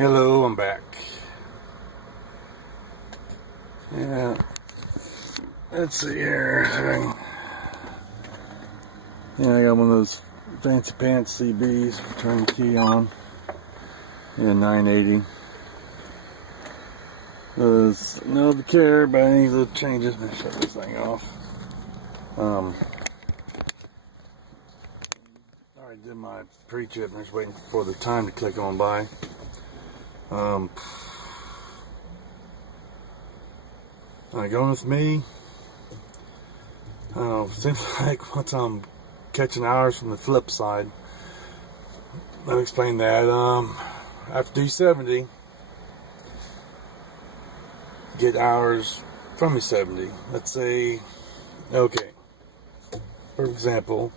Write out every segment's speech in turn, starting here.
Hello, I'm back. Yeah, let's see here. Yeah, I got one of those fancy pants CBs. Turn the key on. Yeah, 980. There's no care, but I need to change it. Let me shut this thing off. I already did my pre-trip. I'm just waiting for the time to click on by. Going with me. Seems like once I'm catching hours from the flip side. Let me explain that. After D70, get hours from the 70. Let's say, okay, for example,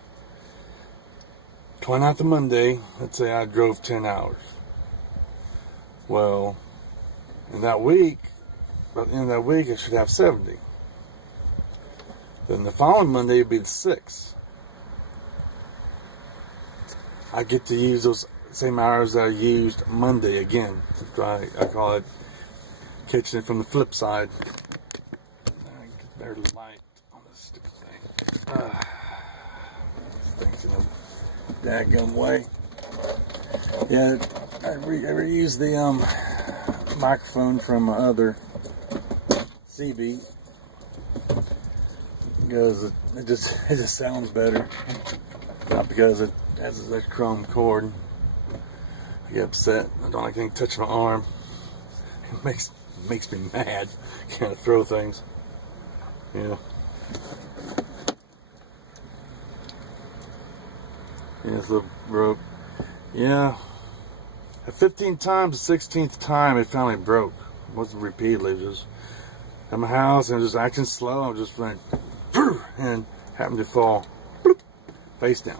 29th of Monday, let's say I drove 10 hours. Well, in that week, by the end of that week, I should have 70. Then the following Monday would be the 6th. I get to use those same hours that I used Monday again. I call it catching it from the flip side. Get better light on this stupid thing. Thing's in a daggum way. Yeah, I reuse the microphone from my other CB because it just sounds better. Not because it has that chrome cord. I get upset. I don't like anything touch my arm. It makes me mad. Kind of throw things. Yeah. Yeah, this little rope. Yeah. At 15 times, the 16th time, it finally broke. It wasn't repeatedly. It was just at my house and just acting slow. I just went and happened to fall face down.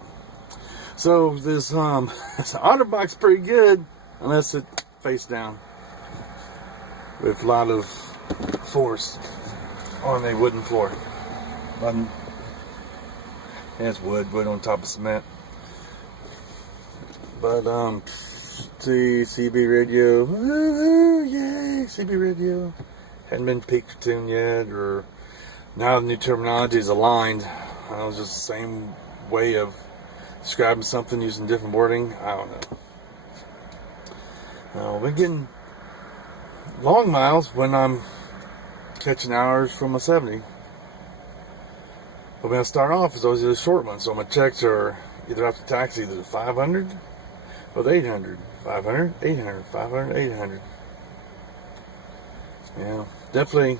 So this OtterBox pretty good unless it face down with a lot of force on a wooden floor. And it's wood on top of cement. But see, CB radio, woo-hoo, yay, CB radio. Hadn't been peaked or tuned yet, or now the new terminology is aligned. It was just the same way of describing something using different wording. I don't know. We're getting long miles when I'm catching hours from a 70. But when I start off, it's always the short one. So my checks are either after tax, either 500 or the 800. 500, 800, 500, 800. Yeah, definitely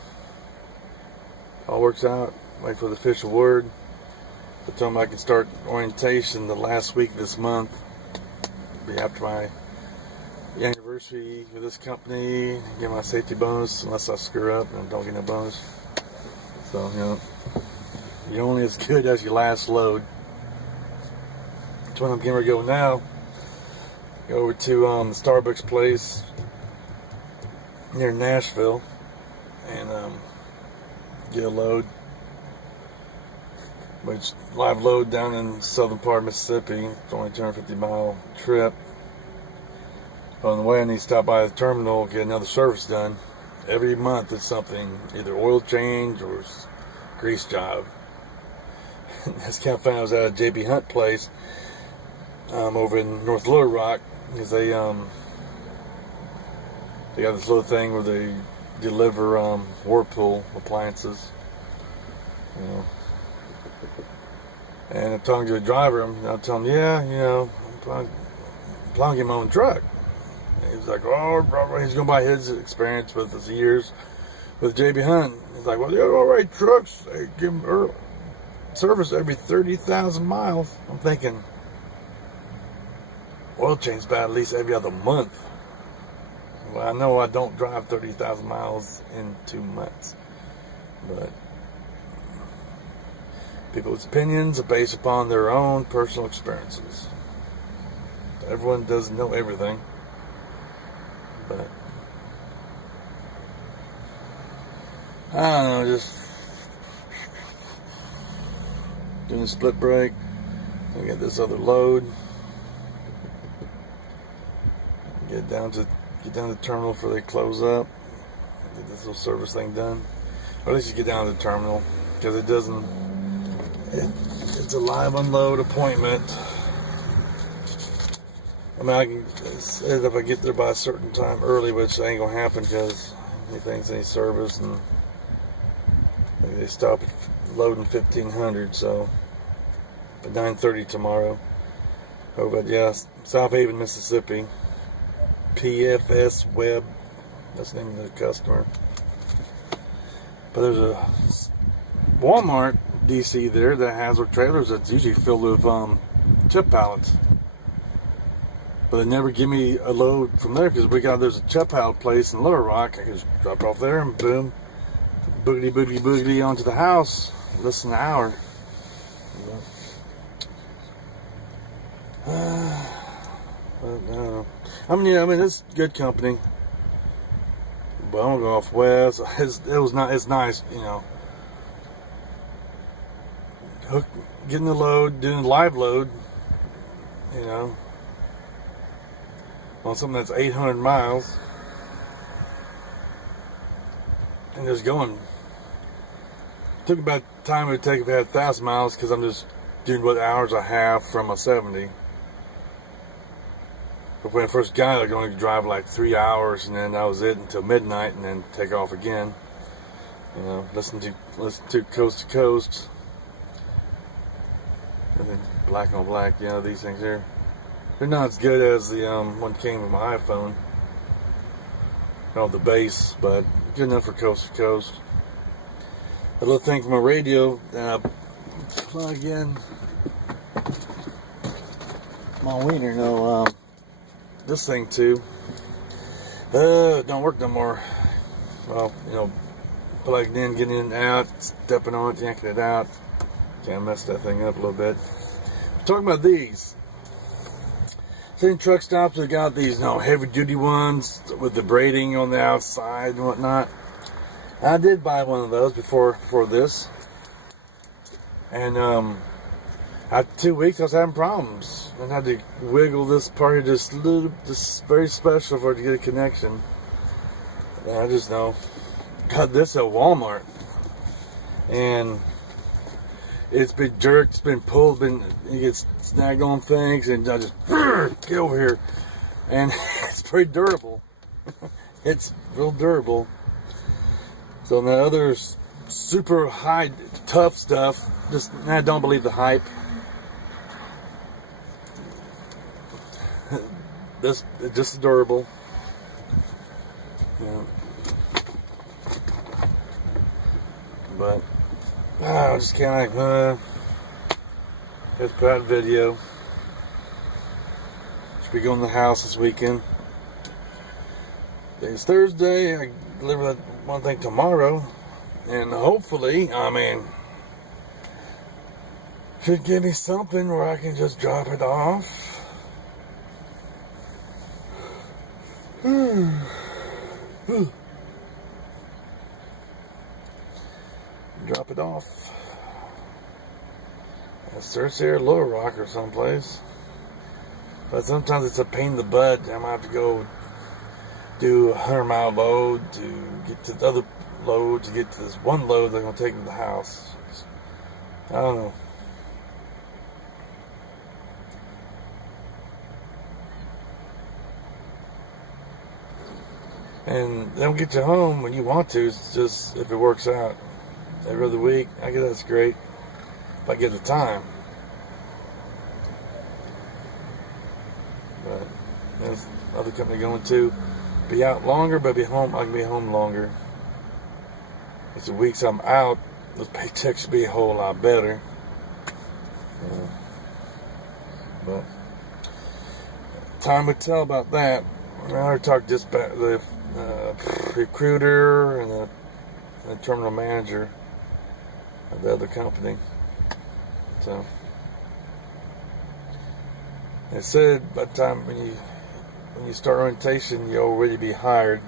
all works out. Wait for the official word. I told them I can start orientation the last week of this month. Be after my anniversary with this company. Get my safety bonus unless I screw up and don't get no bonus. So, you're only as good as your last load. That's when I'm getting ready to go now. Go over to the Starbucks place near Nashville and get a load. Which live load down in southern part of Mississippi. It's only a 250-mile trip. But on the way, I need to stop by the terminal, get another service done. Every month it's something, either oil change or grease job. That's kind of fun. I was at a JB Hunt place over in North Little Rock, because they got this little thing where they deliver Whirlpool appliances. And I'm talking to a driver, I'm telling him, I'm planning to get my own truck. And he's like, he's going to buy his experience with his years with JB Hunt. He's like, well, they got all right trucks. They give them service every 30,000 miles. I'm thinking, oil change about at least every other month. Well, I know I don't drive 30,000 miles in 2 months. But people's opinions are based upon their own personal experiences. Everyone doesn't know everything. But I don't know, just doing a split break. I get this other load. Get down to get down to the terminal before they close up. Get this little service thing done. Or at least you get down to the terminal, because it doesn't. It's a live unload appointment. I mean, I can say if I get there by a certain time early, which ain't gonna happen because anything's any service, and they stop at loading 1500, so at 9:30 tomorrow. Oh, but yeah, South Haven, Mississippi. PFS Web. That's the name of the customer. But there's a Walmart DC there that has their trailers that's usually filled with chip pallets. But they never give me a load from there because there's a chip pallet place in Little Rock. I can just drop it off there and boom, boogity boogity boogity onto the house. Less than an hour. I mean, it's good company. But I'm gonna go off west. It's nice, getting the load, doing the live load, on something that's 800 miles, and just going. Took about the time it would take if I had 1,000 miles because I'm just doing what hours I have from a 70. But when I first got it, I could only drive like 3 hours, and then that was it until midnight, and then take off again. Listen to coast to coast, and then black on black. These things here, they're not as good as the one that came with my iPhone. The bass, but good enough for coast to coast. A little thing for my radio that I plug in my wiener. This thing too. Don't work no more. Well, plugged in, getting in and out, stepping on it, yanking it out. Kind of messed that thing up a little bit. Talking about these. Same truck stops, they got these heavy duty ones with the braiding on the outside and whatnot. I did buy one of those before this. And after 2 weeks, I was having problems. And had to wiggle this part just very special for it to get a connection. And I just got this at Walmart. And it's been jerked, it's been pulled, you get snagged on things, and I just get over here. And it's pretty durable. It's real durable. So the other super high, tough stuff, I don't believe the hype. This is just durable. But I just can't just put out a video. Should be going to the house this weekend. It's Thursday. I deliver that one thing tomorrow, and hopefully, should give me something where I can just drop it off. Drop it off. Search there, Little Rock or someplace. But sometimes it's a pain in the butt. I might have to go do a 100-mile load to get to the other load to get to this one load they're going to take to the house. I don't know. And they'll get you home when you want to. It's just if it works out every other week. I guess that's great if I get the time. But there's another company going to be out longer, but be home. I can be home longer. It's the weeks I'm out. Those paychecks should be a whole lot better. But time would tell about that. I already talked to the recruiter and the terminal manager of the other company. So they said by the time when you start orientation, you'll already be hired.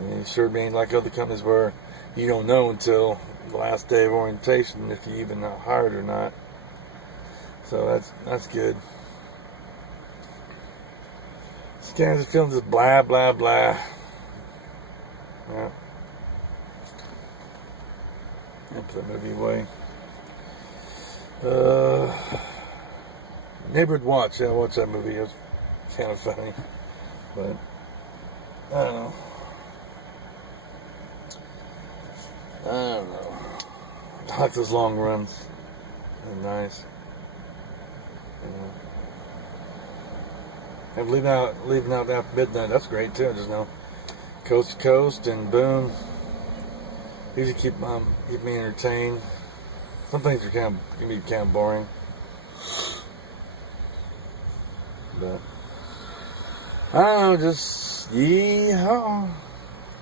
And it sure ain't like other companies where you don't know until the last day of orientation if you even not hired or not. So that's good. These guys are feeling just blah, blah, blah. Yeah. Put that movie away. Neighborhood Watch. Yeah, I watched that movie. It was kind of funny. But, I don't know. I like those long runs. They're nice. And leaving out after midnight, that's great too. Just know, coast to coast, and boom. Usually keep me entertained. Some things can be kind of boring, but I don't know. Just yeehaw.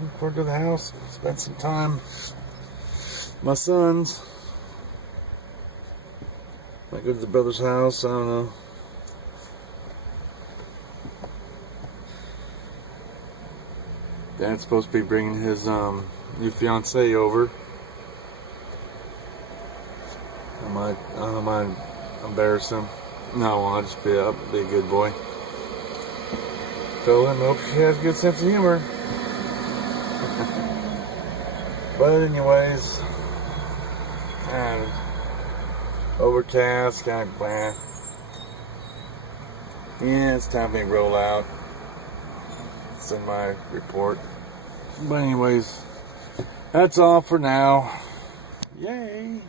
Look forward to the house. Spend some time with my sons. Might go to the brother's house. I don't know. Dad's supposed to be bringing his new fiance over. I don't mind embarrass him. No, I'll just be a good boy. Tell him, hope she has a good sense of humor. But anyways, overcast, kind of bland. Yeah, it's time for me to roll out. It's in my report. But anyways, that's all for now. Yay!